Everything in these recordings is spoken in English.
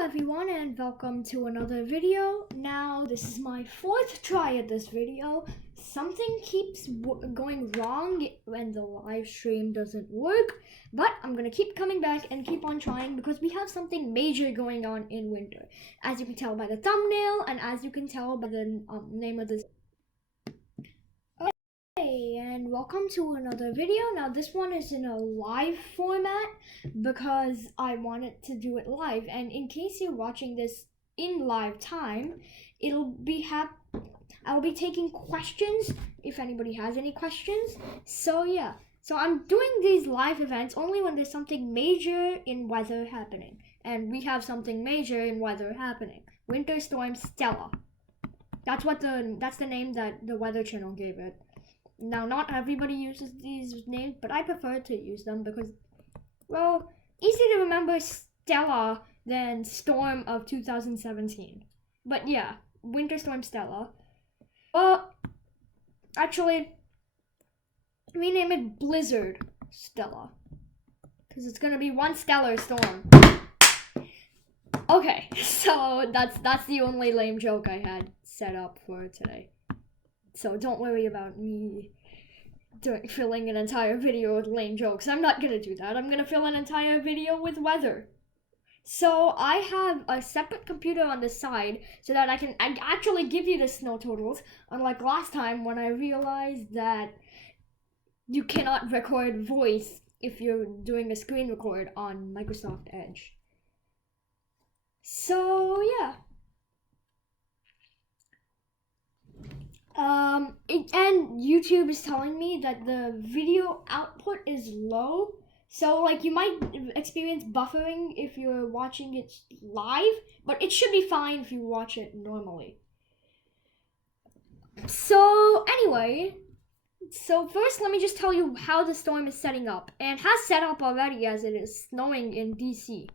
everyone, and welcome to another video. Now this is my fourth try at this video. Something keeps going wrong when the live stream doesn't work, but I'm gonna keep coming back and keep on trying because we have something major going on in winter, as you can tell by the thumbnail and as you can tell by the name of this. And welcome to another video. Now this one is in a live format because I wanted to do it live, and in case you're watching this in live time, I'll be taking questions if anybody has any questions. So yeah, so I'm doing these live events only when there's something major in weather happening, and we have something major in weather happening. Winter Storm Stella. That's the name that the Weather Channel gave it. Now, not everybody uses these names, but I prefer to use them because, well, easy to remember Stella than Storm of 2017. But yeah, Winter Storm Stella. Well, actually, rename it Blizzard Stella, because it's gonna be one stellar storm. Okay, so that's the only lame joke I had set up for today. So don't worry about me filling an entire video with lame jokes. I'm not gonna do that. I'm gonna fill an entire video with weather. So I have a separate computer on the side so that I can actually give you the snow totals, unlike last time when I realized that you cannot record voice if you're doing a screen record on Microsoft Edge. So yeah. And YouTube is telling me that the video output is low, so like you might experience buffering if you're watching it live, but it should be fine if you watch it normally. So anyway, first let me just tell you how the storm is setting up, and has set up already as it is snowing in DC,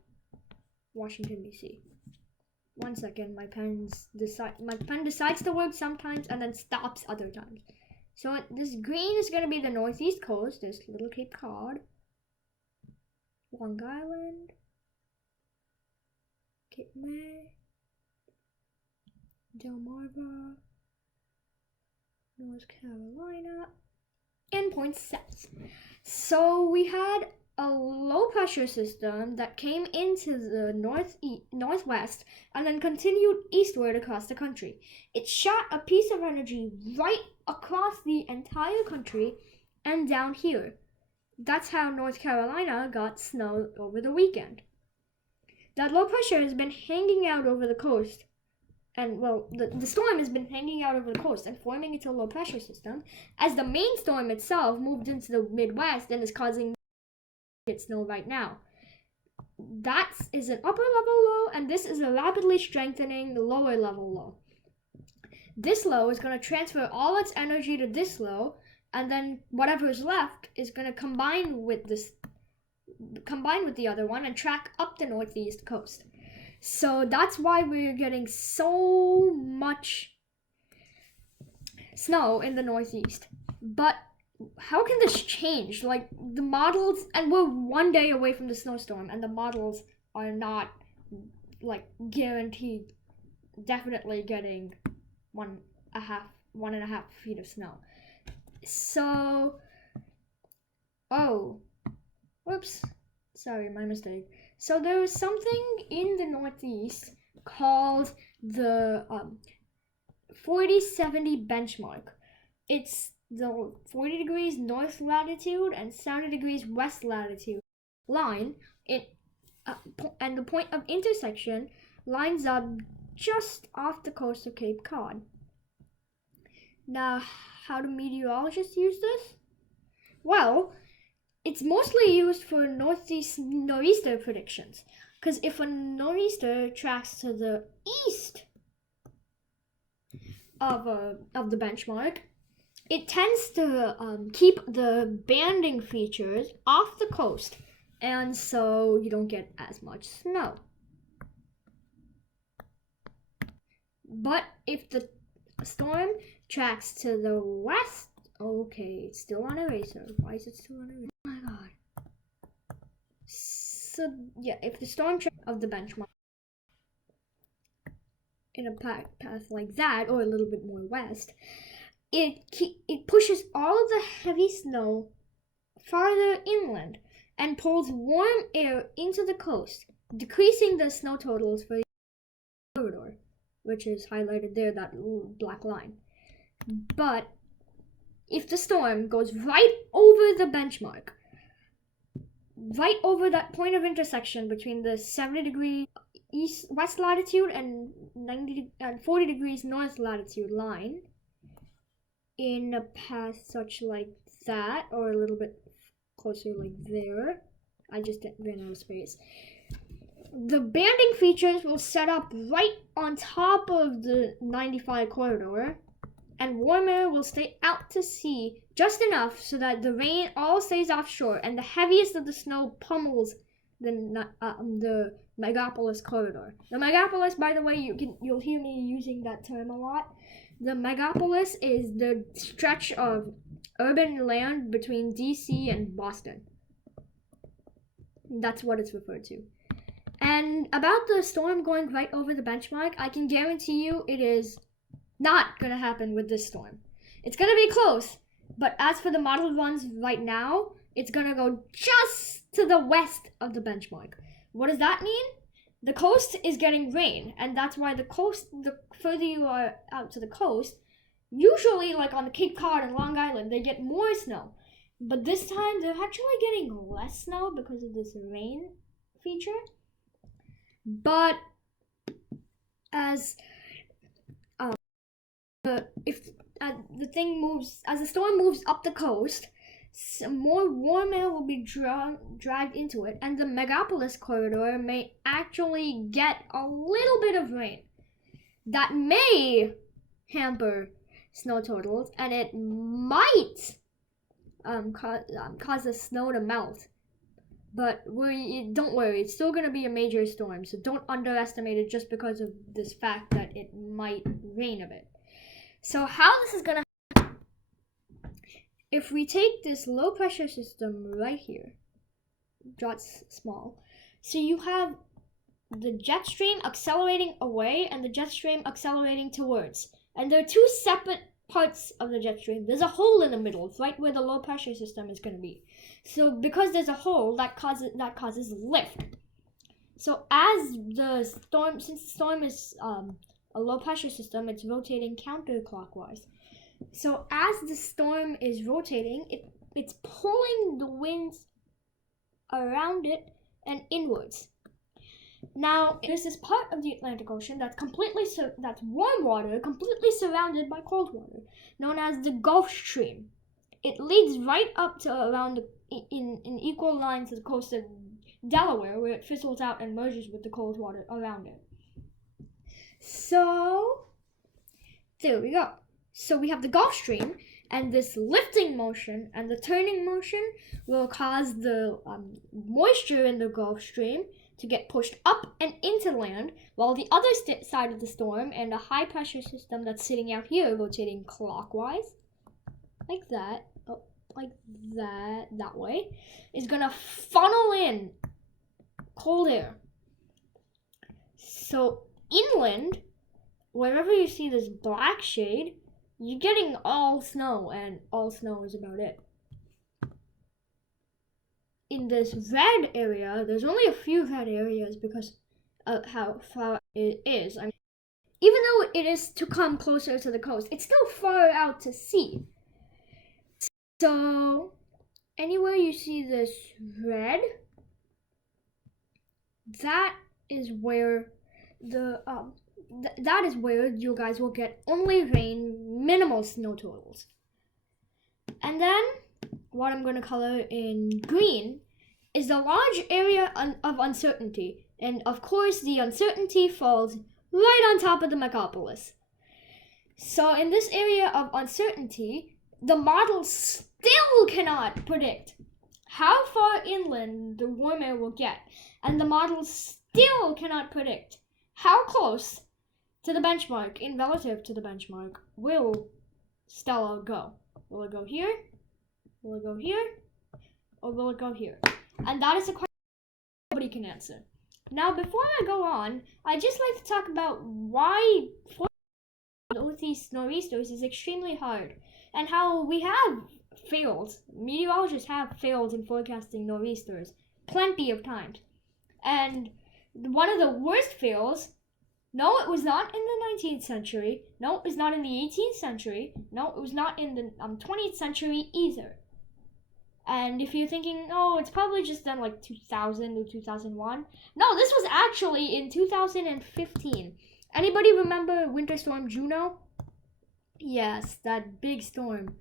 Washington DC. 1 second, my pen decides to work sometimes and then stops other times. So this green is going to be the northeast coast. There's Little Cape Cod, Long Island, Cape May, Delmarva, North Carolina, and Point South. So we had a low pressure system that came into the northwest and then continued eastward across the country. It shot a piece of energy right across the entire country and down here. That's how North Carolina got snow over the weekend. That low pressure has been hanging out over the coast, and well, the storm has been hanging out over the coast and forming into a low pressure system as the main storm itself moved into the Midwest and is causing snow right now. That is an upper level low, and this is a rapidly strengthening lower level low. This low is going to transfer all its energy to this low, and then whatever is left is going to combine with the other one and track up the northeast coast. So that's why we're getting so much snow in the northeast. But how can this change? Like, the models, and we're 1 day away from the snowstorm, and the models are not like guaranteed definitely getting 1.5 feet of snow. So whoops, sorry, my mistake. So there is something in the northeast called the 40-70 benchmark. It's the 40 degrees north latitude and 70 degrees west latitude line. And the point of intersection lines up just off the coast of Cape Cod. Now, how do meteorologists use this? Well, it's mostly used for nor'easter predictions, because if a nor'easter tracks to the east of the benchmark, it tends to keep the banding features off the coast, and so you don't get as much snow. But if the storm tracks to the west, okay, it's still on eraser. Why is it still on eraser? Oh my god. So yeah, if the storm track of the benchmark in a path like that, or a little bit more west, it pushes all of the heavy snow farther inland and pulls warm air into the coast, decreasing the snow totals for the corridor, which is highlighted there, that little black line. But if the storm goes right over the benchmark, right over that point of intersection between the 70-degree west latitude and 40 degrees north latitude line, in a path such like that, or a little bit closer like there, I just ran out of space, the banding features will set up right on top of the 95 corridor, and warm air will stay out to sea just enough so that the rain all stays offshore and the heaviest of the snow pummels the Megapolis corridor. The Megapolis, by the way, you'll hear me using that term a lot. The Megapolis is the stretch of urban land between DC and Boston. That's what it's referred to. And about the storm going right over the benchmark, I can guarantee you it is not going to happen with this storm. It's going to be close, but as for the model runs right now, it's going to go just to the west of the benchmark. What does that mean? The coast is getting rain, and that's why the further you are out to the coast, usually like on the Cape Cod and Long Island, they get more snow. But this time, they're actually getting less snow because of this rain feature. But as as the storm moves up the coast, some more warm air will be dragged into it, and the Megapolis corridor may actually get a little bit of rain. That may hamper snow totals, and it might cause the snow to melt. But don't worry, it's still going to be a major storm, so don't underestimate it just because of this fact that it might rain a bit. So how this is going to happen, if we take this low pressure system right here, dots small, so you have the jet stream accelerating away and the jet stream accelerating towards. And there are two separate parts of the jet stream. There's a hole in the middle, right where the low pressure system is going to be. So because there's a hole, that causes lift. So since the storm is a low pressure system, it's rotating counterclockwise. So as the storm is rotating, it's pulling the winds around it and inwards. Now, there's this part of the Atlantic Ocean that's warm water, completely surrounded by cold water, known as the Gulf Stream. It leads right up to around in equal lines to the coast of Delaware, where it fizzles out and merges with the cold water around it. So, there we go. So we have the Gulf Stream, and this lifting motion and the turning motion will cause the moisture in the Gulf Stream to get pushed up and into land, while the other side of the storm and a high pressure system that's sitting out here rotating clockwise, like that, that way, is gonna funnel in cold air. So inland, wherever you see this black shade, you're getting all snow, and all snow is about it. In this red area, there's only a few red areas because of how far it is. I mean, even though it is to come closer to the coast, it's still far out to sea. So, anywhere you see this red, that is where that is where you guys will get only rain, minimal snow totals. And then, what I'm going to color in green is the large area of uncertainty. And of course, the uncertainty falls right on top of the Megapolis. So in this area of uncertainty, the model still cannot predict how far inland the warm air will get. And the model still cannot predict how close to the benchmark, in relative to the benchmark, will Stella go. Will it go here? Will it go here? Or will it go here? And that is a question nobody can answer. Now, before I go on, I'd just like to talk about why northeast nor'easters is extremely hard, and how we have failed. Meteorologists have failed in forecasting nor'easters plenty of times. And one of the worst fails, no, it was not in the 19th century. No, it was not in the 18th century. No, it was not in the 20th century either. And if you're thinking, oh, it's probably just done like 2000 or 2001. No, this was actually in 2015. Anybody remember Winter Storm Juno? Yes, that big storm.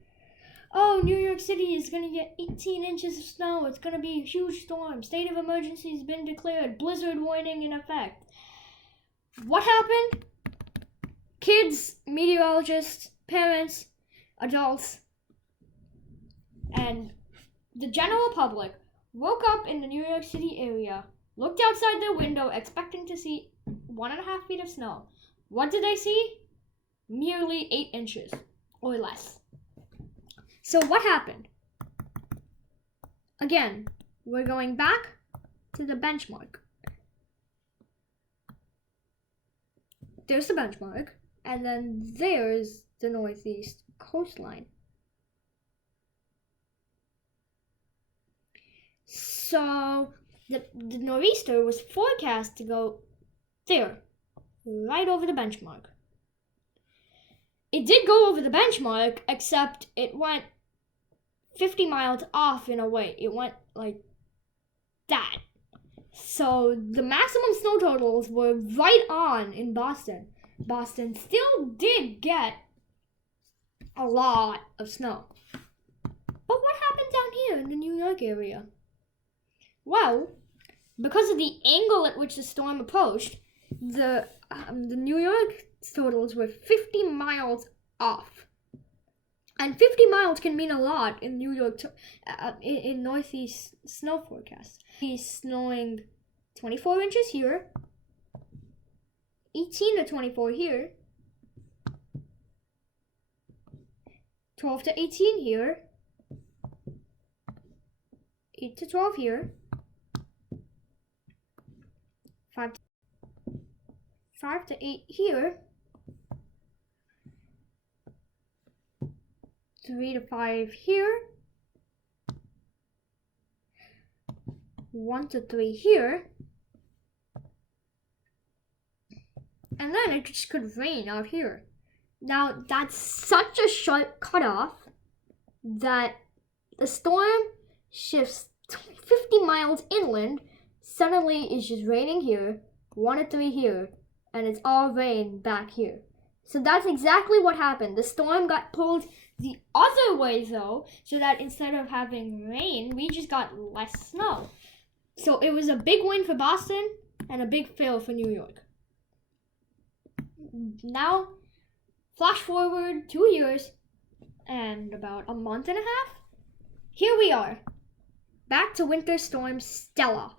Oh, New York City is going to get 18 inches of snow. It's going to be a huge storm. State of emergency has been declared. Blizzard warning in effect. What happened? Kids, meteorologists, parents, adults, and the general public woke up in the New York City area, looked outside their window expecting to see 1.5 feet of snow. What did they see? Merely 8 inches or less. So what happened? Again, we're going back to the benchmark. There's the benchmark, and then there's the northeast coastline. So the nor'easter was forecast to go there, right over the benchmark. It did go over the benchmark, except it went 50 miles off in a way. It went like that. So the maximum snow totals were right on in Boston. Boston still did get a lot of snow. But what happened down here in the New York area? Well, because of the angle at which the storm approached, the New York totals were 50 miles off. And 50 miles can mean a lot in New York, in northeast snow forecasts. He's snowing 24 inches here, 18 to 24 here, 12 to 18 here, 8 to 12 here, 5 to 8 here, 3 to 5 here, 1 to 3 here, and then it just could rain out here. Now that's such a sharp cutoff that the storm shifts 50 miles inland. Suddenly it's just raining here, 1 to 3 here, and it's all rain back here. So that's exactly what happened. The storm got pulled the other way though, so that instead of having rain, we just got less snow. So it was a big win for Boston and a big fail for New York. Now, flash forward 2 years and about a month and a half. Here we are, back to Winter Storm Stella.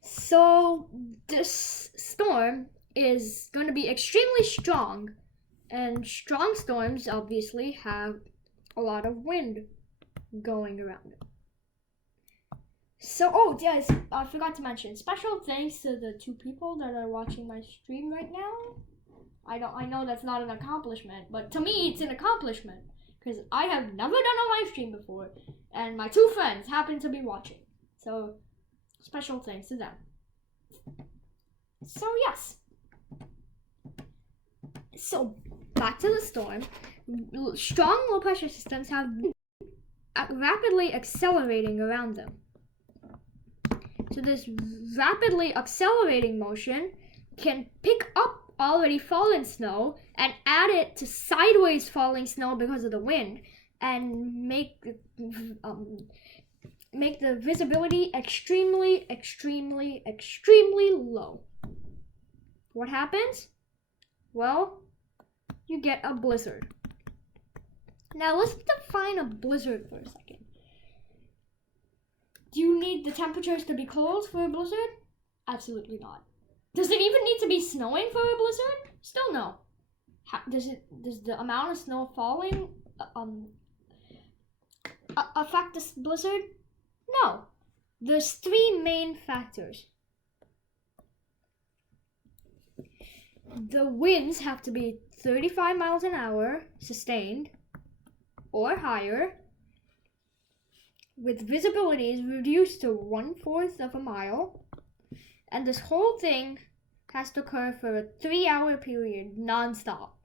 So this storm is going to be extremely strong, and strong storms obviously have a lot of wind going around it. So, oh yes, I forgot to mention, special thanks to the 2 people that are watching my stream right now. I know that's not an accomplishment, but to me it's an accomplishment because I have never done a live stream before, and my 2 friends happen to be watching. So, special thanks to them. So yes. So back to the storm. Strong low pressure systems have been rapidly accelerating around them. So this rapidly accelerating motion can pick up already fallen snow and add it to sideways falling snow because of the wind, and make the visibility extremely low. What happens? Well, you get a blizzard. Now let's define a blizzard for a second. Do you need the temperatures to be cold for a blizzard? Absolutely not. Does it even need to be snowing for a blizzard? Still no. Does the amount of snow falling affect this blizzard? No. There's 3 main factors. The winds have to be 35 miles an hour, sustained, or higher, with visibility is reduced to 1/4 of a mile, and this whole thing has to occur for a 3-hour period non-stop.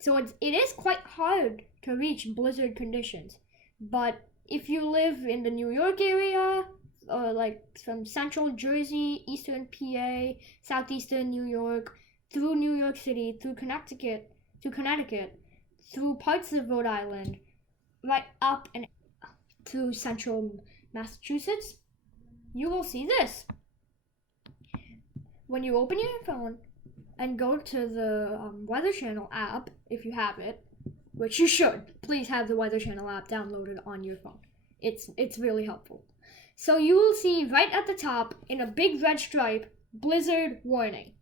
So it is quite hard to reach blizzard conditions, but if you live in the New York area, or like from central Jersey, eastern PA, southeastern New York, through New York City, through Connecticut, through parts of Rhode Island, right up and to central Massachusetts, you will see this. When you open your phone and go to the Weather Channel app, if you have it, which you should, please have the Weather Channel app downloaded on your phone. It's really helpful. So you will see right at the top in a big red stripe, blizzard warning.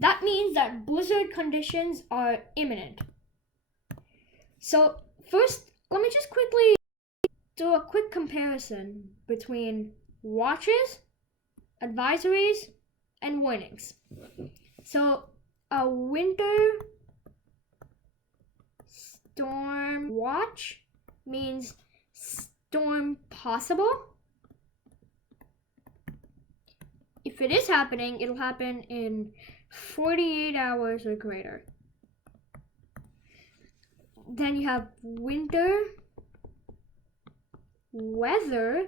That means that blizzard conditions are imminent. So first, let me just quickly do a quick comparison between watches, advisories, and warnings. So a winter storm watch means storm possible. If it is happening, it'll happen in 48 hours or greater. Then you have winter weather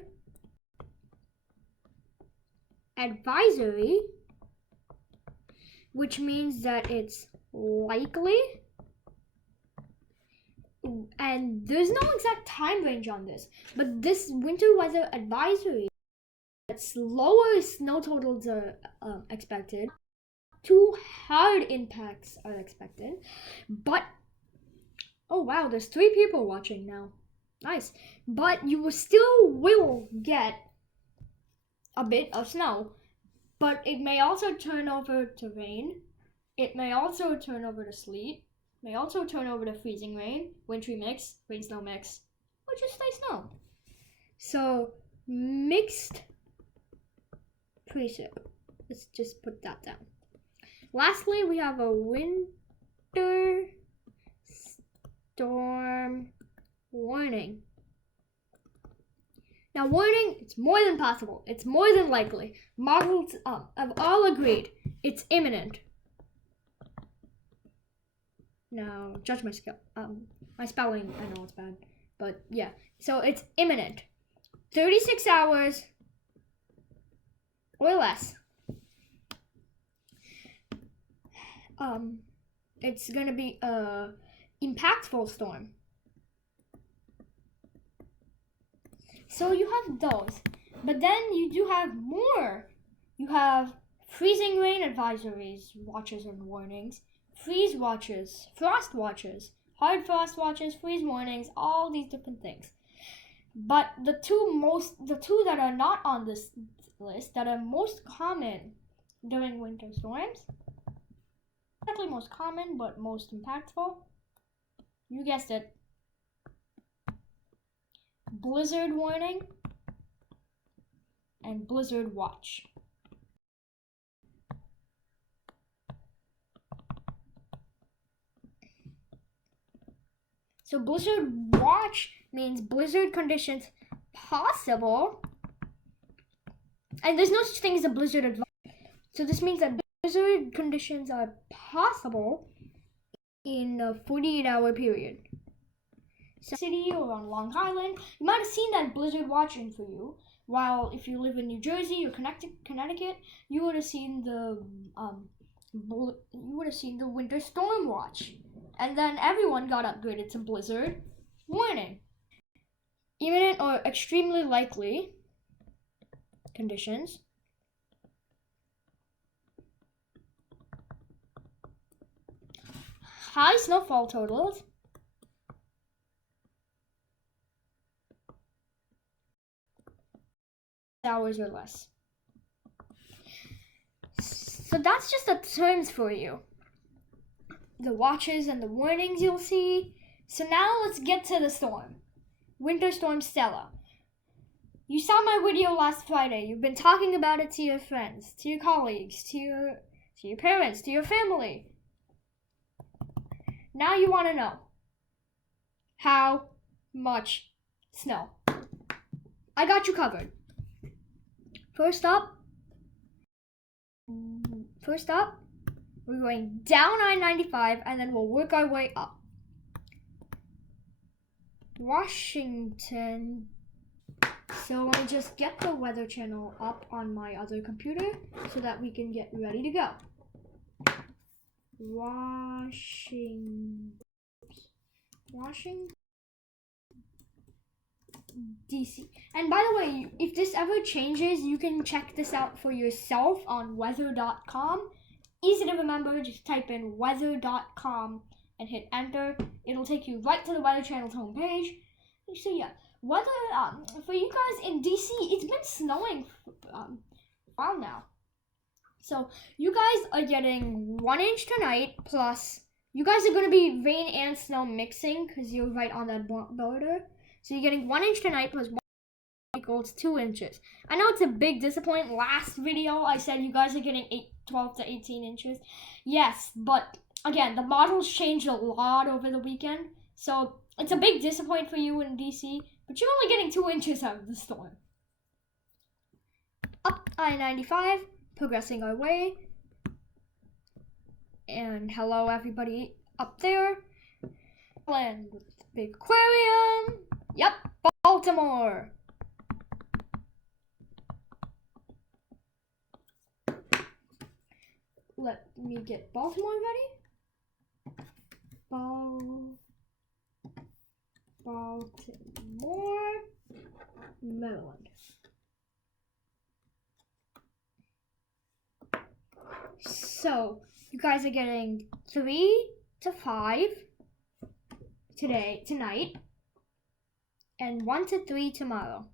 advisory, which means that it's likely, and there's no exact time range on this, but this winter weather advisory, lower snow totals are expected, 2 hard impacts are expected, but oh wow, there's 3 people watching now. Nice. But you will get a bit of snow, but it may also turn over to rain. It may also turn over to sleet. May also turn over to freezing rain, wintry mix, rain snow mix, or just stay snow. So mixed precip. Let's just put that down. Lastly, we have a winter storm warning. Now, warning, it's more than possible. It's more than likely. Models have all agreed. It's imminent. Now, judge my skill. My spelling, I know it's bad. But yeah, so it's imminent. 36 hours or less. It's gonna be a impactful storm. So you have those, but then you do have more. You have freezing rain advisories, watches and warnings, freeze watches, frost watches, hard frost watches, freeze warnings, all these different things. But the two that are not on this list that are most common during winter storms, not exactly most common, but most impactful, you guessed it, blizzard warning and blizzard watch. So blizzard watch means blizzard conditions possible, and there's no such thing as a blizzard advice. So this means that blizzard conditions are possible in a 48-hour period. So city or on Long Island, you might have seen that blizzard watching for you. While if you live in New Jersey or Connecticut, you would have seen the winter storm watch, and then everyone got upgraded to blizzard warning. Imminent or extremely likely conditions. High snowfall totals. Hours or less. So that's just the terms for you. The watches and the warnings you'll see. So now let's get to the storm. Winter Storm Stella. You saw my video last Friday. You've been talking about it to your friends, to your colleagues, to your to your parents, to your family. Now you want to know how much snow. I got you covered. First up, we're going down I-95 and then we'll work our way up. Washington. So let me just get the Weather Channel up on my other computer so that we can get ready to go. Washington, DC. And by the way, if this ever changes, you can check this out for yourself on weather.com. Easy to remember, just type in weather.com and hit enter. It'll take you right to the Weather Channel's homepage. So yeah, weather for you guys in DC, it's been snowing a while now. So you guys are getting 1 inch tonight, plus you guys are going to be rain and snow mixing because you're right on that border. So you're getting 1 inch tonight plus 1 equals 2 inches. I know it's a big disappointment. Last video I said you guys are getting 12 to 18 inches. Yes, but again, the models changed a lot over the weekend. So it's a big disappointment for you in DC, but you're only getting 2 inches out of the storm. Up I-95, progressing our way. And hello everybody up there. Land with the big aquarium. Yep, Baltimore. Let me get Baltimore ready. Baltimore, Maryland. So you guys are getting 3 to 5 tonight, and 1 to 3 tomorrow.